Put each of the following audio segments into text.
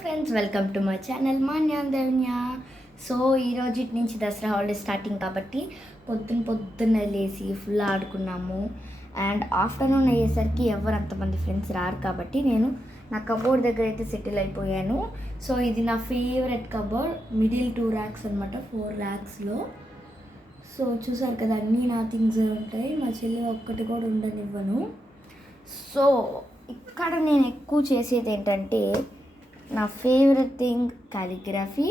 Friends, welcome to my channel మాన్యాందన్య. So ఈరోజు నుంచి దసరా హాలిడే స్టార్టింగ్ కాబట్టి పొద్దున్నే లేచి ఫుల్ ఆడుకున్నాము. అండ్ ఆఫ్టర్నూన్ అయ్యేసరికి ఎవరు అంతమంది ఫ్రెండ్స్ రారు కాబట్టి నేను నా కబోర్డ్ దగ్గర అయితే సెటిల్ అయిపోయాను. సో ఇది నా ఫేవరెట్ కబోర్డ్, మిడిల్ 2 ర్యాక్స్ అనమాట, 4 ర్యాక్స్లో. సో చూసారు కదా, అన్నీ నా థింగ్స్ ఉంటాయి. మా చెల్లి ఒక్కటి కూడా ఉండనివ్వను. సో ఇక్కడ నేను ఎక్కువ చేసేది ఏంటంటే, నా favourite thing calligraphy,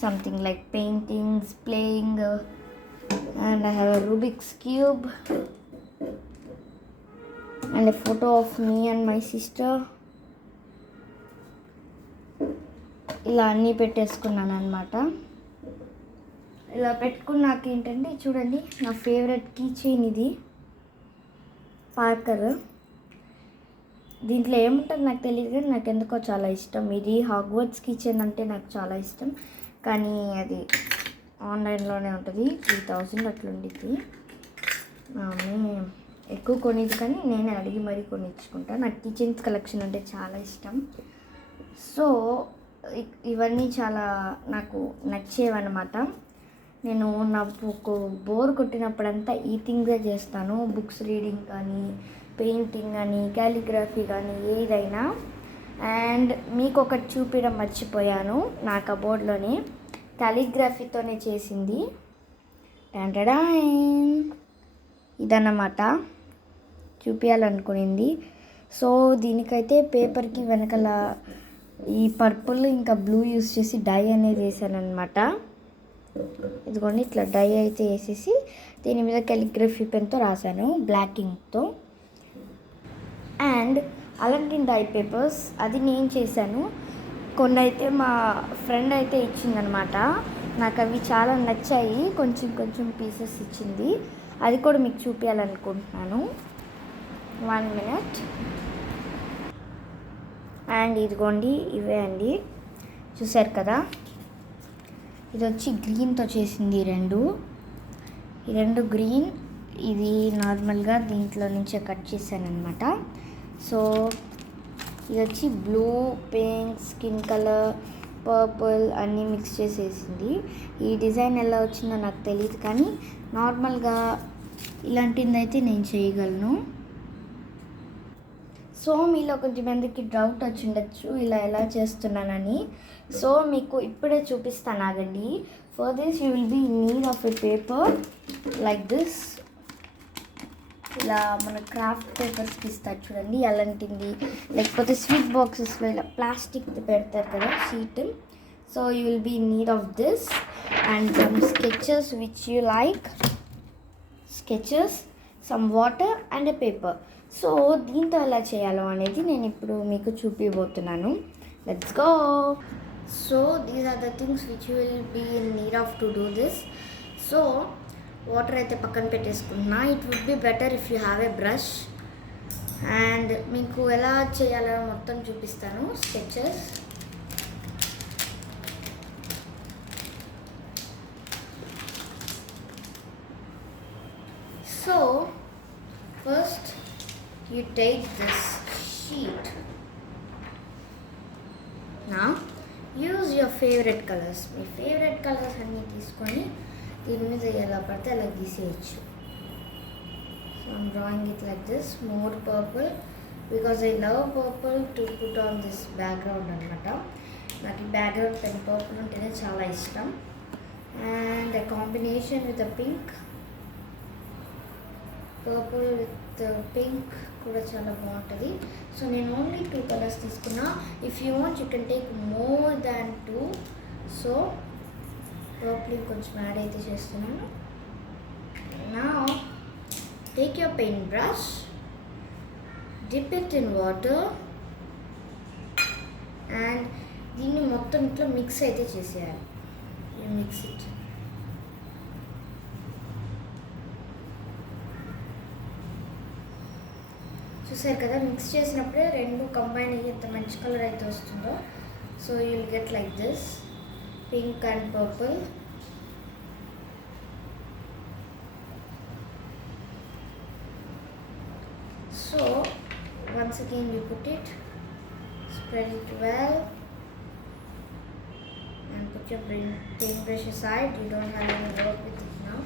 something like paintings, playing, and I have a Rubik's cube and a photo of me and my sister. ఇలా అన్నీ పెట్టేసుకున్నాను అనమాట. ఇలా పెట్టుకున్నాక ఏంటంటే చూడండి, నా ఫేవరెట్ కీ చైన్ ఇది, పార్కర్. దీంట్లో ఏముంటుంది నాకు తెలియదు కానీ నాకు ఎందుకో చాలా ఇష్టం. ఇది హాగ్వర్ట్స్ కిచెన్ అంటే నాకు చాలా ఇష్టం, కానీ అది ఆన్లైన్లోనే ఉంటుంది. 3000 అట్లుండిద్ది. మమ్మీ ఎక్కువ కొనిది కానీ నేనే అడిగి మరీ కొనిచ్చుకుంటా. నాకు కిచెన్స్ కలెక్షన్ అంటే చాలా ఇష్టం. సో ఇవన్నీ చాలా నాకు నచ్చేవన్నమాట. నేను నాకు బోర్ కొట్టినప్పుడంతా ఈ థింగ్సే చేస్తాను. బుక్స్ రీడింగ్ కానీ, పెయింటింగ్ కానీ, క్యాలిగ్రఫీ కానీ, ఏదైనా. అండ్ మీకు ఒకటి చూపించడం మర్చిపోయాను, నా కబోర్డ్లోనే క్యాలిగ్రఫీతోనే చేసింది. టంటడా ఇదన్నమాట చూపించాలనుకునింది. సో దీనికైతే పేపర్కి వెనకాల ఈ పర్పుల్ ఇంకా బ్లూ యూస్ చేసి డై అనేది వేసాను అనమాట. ఇదిగోండి, ఇట్లా డై అయితే వేసేసి దీని మీద క్యాలిగ్రఫీ పెన్తో రాశాను, బ్లాక్ ఇంక్తో. అండ్ అలాంటి డై పేపర్స్ అది నేను చేశాను. కొన్ని అయితే మా ఫ్రెండ్ అయితే ఇచ్చిందనమాట. నాకు అవి చాలా నచ్చాయి, కొంచెం పీసెస్ ఇచ్చింది. అది కూడా మీకు చూపించాలనుకుంటున్నాను. 1 minute. అండ్ ఇదిగోండి, ఇవే అండి, చూసారు కదా. ఇది వచ్చి గ్రీన్తో చేసింది. ఈ రెండు గ్రీన్, ఇది నార్మల్గా దీంట్లో నుంచే కట్ చేశాను అనమాట. సో ఇది వచ్చి blue, pink, skin colour, purple అన్నీ మిక్స్ చేసేసింది. ఈ డిజైన్ ఎలా వచ్చిందో నాకు తెలియదు, కానీ నార్మల్గా ఇలాంటిది అయితే నేను చేయగలను. సో మీలో కొంతమందికి డౌట్ వచ్చి ఉండొచ్చు ఇలా ఎలా చేస్తున్నానని. సో మీకు ఇప్పుడే చూపిస్తాను, ఆగండి. For this you will be in need of a paper like this. ఇలా మన క్రాఫ్ట్ పేపర్స్కి ఇస్తారు చూడండి, అలాంటిది. లేకపోతే స్వీట్ బాక్సెస్లో ఇలా ప్లాస్టిక్ పెడతారు కదా, sheet. So you will be in need of this and some sketches which you like, sketches, some water and a paper. So దీంతో ఎలా చేయాలో అనేది నేను ఇప్పుడు మీకు చూపిపోతున్నాను. Let's go. So these are the things which you will be in need of to do this. So water అయితే పక్కన పెట్టేసుకుంటున్నా. It would be better if you have a brush. And మీకు ఎలా చేయాలో మొత్తం చూపిస్తాను. Sketches, so first you take this sheet. Now use your favorite colors. మీ favourite colours అన్నీ తీసుకొని దీని మీద ఎలా పడితే అలా గీసేయచ్చు. So I'm drawing it like this, more purple because I love purple to put on this background అనమాట. నాకు ఈ బ్యాక్గ్రౌండ్ పెన్ పర్పుల్ ఉంటేనే చాలా ఇష్టం. And a combination with a pink, purple with pink కూడా చాలా బాగుంటుంది. సో నేను ఓన్లీ 2 కలర్స్ తీసుకున్నా. If you want you can take more than 2. So purple కొంచెం యాడ్ అయితే చేస్తున్నాను. Now take your paint brush, dip it in water and దీన్ని మొత్తం ఇట్లా మిక్స్ అయితే చేసేయాలి. Mix it. చూసారు కదా, మిక్స్ చేసినప్పుడే రెండు కంబైన్ అయ్యి ఎంత మంచి కలర్ అయితే వస్తుందో. So you will get like this, pink and purple. So once again we put it, spread it well and put your paintbrush aside. You don't have any work with it now.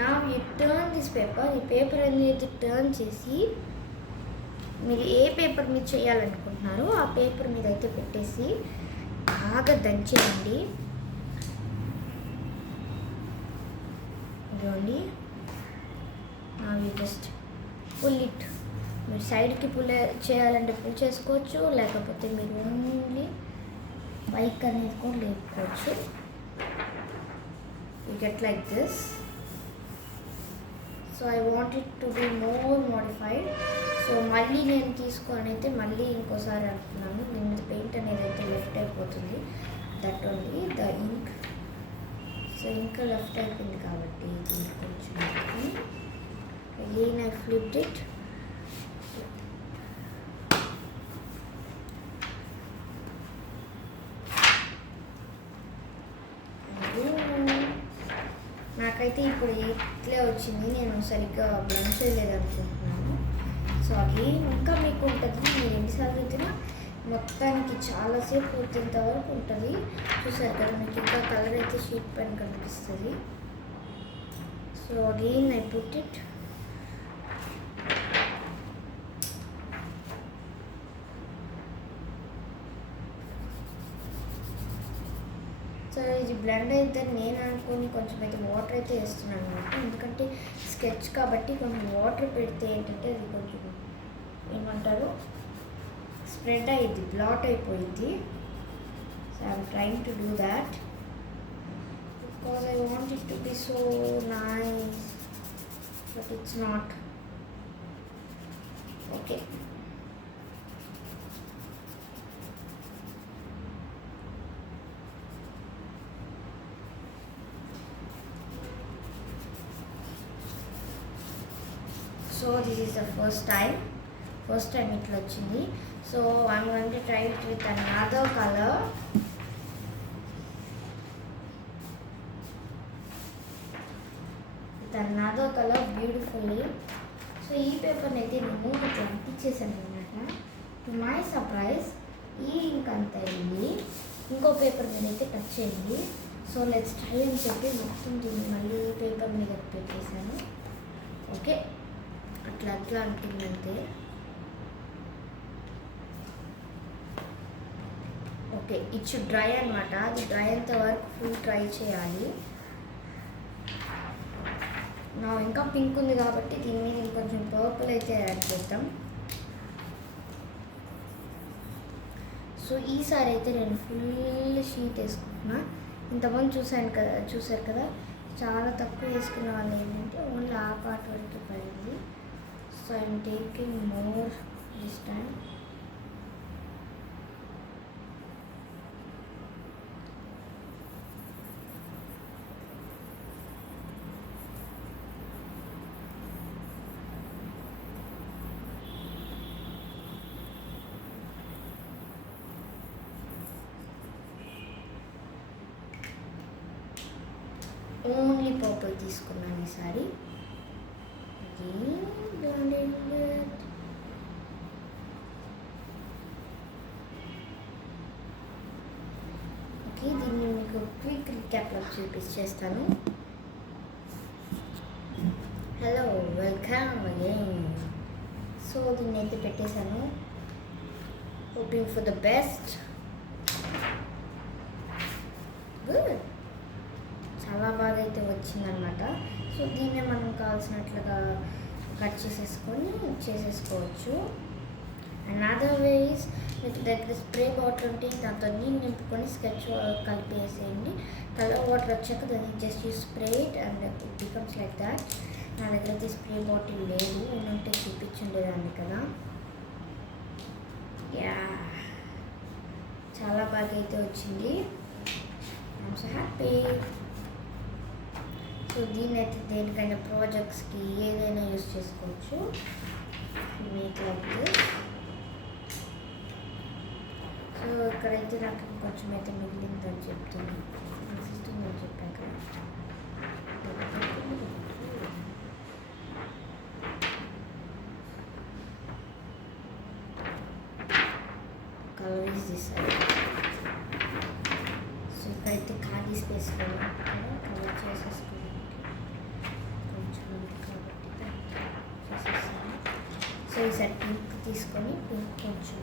Now you turn this paper. ఈ పేపర్ అనేది టర్న్ చేసి మీరు ఏ పేపర్ మీద చేయాలనుకుంటున్నారో ఆ పేపర్ మీద అయితే పెట్టేసి బాగా దంచేయండి. ఇదిగోండి. నా జస్ట్ పుల్ ఇట్. మీరు సైడ్కి పుల్ చేయాలంటే పుల్ చేసుకోవచ్చు, లేకపోతే మీరు ఓన్లీ బైక్ అనేది కూడా లేపుకోవచ్చు. You get like this. So I want it to be more modified. So మళ్ళీ నేను తీసుకొని అయితే మళ్ళీ ఇంకోసారి అనుకున్నాను. దీని మీద పెయింట్ అనేది అయితే లెఫ్ట్ అయిపోతుంది. That only the ink. So ఇంకా లెఫ్ట్ అయిపోయింది కాబట్టి దీనికి కొంచెం అగైన్ ఐ ఫ్లిప్డ్ ఇట్. నాకైతే ఇప్పుడు ఇట్లే వచ్చింది. నేను సరిగ్గా బ్లెండ్ చేయలేదు అనుకుంటున్నాను. సో అది ఇంకా మీకు ఉంటుంది. మీరు ఎన్నిసార్లు అయితేనా మొత్తానికి చాలాసేపు పూర్తింత వరకు ఉంటుంది. చూసారు కదా, మీకు ఇంకా కలర్ అయితే షీట్ పైన కనిపిస్తుంది. So again I put it. So ఇది బ్లెండ్ అయితే నేను అనుకుని కొంచెం అయితే వాటర్ అయితే వేస్తున్నాను అనమాట. ఎందుకంటే స్కెచ్ కాబట్టి కొంచెం వాటర్ పెడితే ఏంటంటే అది కొంచెం ఏమంటారు స్ప్రెడ్ అయ్యింది, బ్లాట్ అయిపోయింది. So I'm trying to do that because I want it to B so nice, but it's not. Okay, so this is the first time ఇట్లా వచ్చింది. So I'm going to try it with another colour. Beautifully. So ఈ పేపర్ని అయితే నేను ఇట్లా అంటించేసాను అనమాట. To my surprise ఈ ఇంక్ అంతా అయింది. ఇంకో పేపర్ మీద అయితే టచ్ అయింది. సో లెట్స్ ట్రై అని చెప్పి మొత్తం దీన్ని మళ్ళీ పేపర్ మీద పెట్టేశాను. ఓకే, అట్లా అంటుందంటే ఓకే, ఇట్ షుడ్ డ్రై అనమాట. అది డ్రై అయ్యేంత వరకు ఫుల్ ట్రై చేయాలి. నా ఇంకా పింక్ ఉంది కాబట్టి దీని మీద ఇంకొంచెం పర్పుల్ అయితే యాడ్ చేద్దాం. సో ఈసారి అయితే నేను ఫుల్ షీట్ వేసుకుంటున్నా. ఇంతమంది చూసారు కదా, చాలా తక్కువ వేసుకున్న వాళ్ళు ఏంటంటే ఓన్లీ ఆ పార్ట్ వరకు పడింది. So I'm taking more this time. Only purple తీసుకున్నాను ఈసారి. ఓకే, దీన్ని మీకు క్విక్ రీక్యాప్లో చూపించేస్తాను. Hello, welcome again. సో దీన్ని అయితే పెట్టేశాను. Hoping for the best. Good, చాలా బాగా అయితే వచ్చిందనమాట. సో దీన్నే మనం కావాల్సినట్లుగా కట్ చేసేసుకోవచ్చు. అనదర్ వే ఇస్, మీకు దగ్గర స్ప్రే బాటిల్ ఉంటే దాంతో నీళ్ళు నింపుకొని స్కెచ్ కలిపేసేయండి. కలర్ వాటర్ వచ్చాక దాన్ని just you spray it and it becomes like that. నా దగ్గర అయితే స్ప్రే బాటిల్ లేదు, ఉంటే చూపించుండేదాన్ని కదా. యా, చాలా బాగా అయితే వచ్చింది. I'm so happy. సో దీన్ని అయితే దేనికైనా ప్రాజెక్ట్స్కి ఏదైనా యూస్ చేసుకోవచ్చు. Make like this. సో ఇక్కడైతే నాకు కొంచెం అయితే మిగిలిందని చెప్తున్నాను, మిగిలిందని చెప్పాను కదా. is this side. సో ఇక్కడైతే ఖాళీ స్పేస్ కవర్ చేసేసుకున్నాను కొంచెం ఉంది కాబట్టి చేసేసాను. సో ఈసారి పింక్ తీసుకొని పింక్ కొంచెం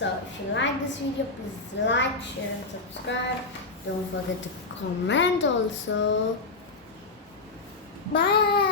So if you like this video, please like, share and subscribe. Don't forget to comment also. Bye.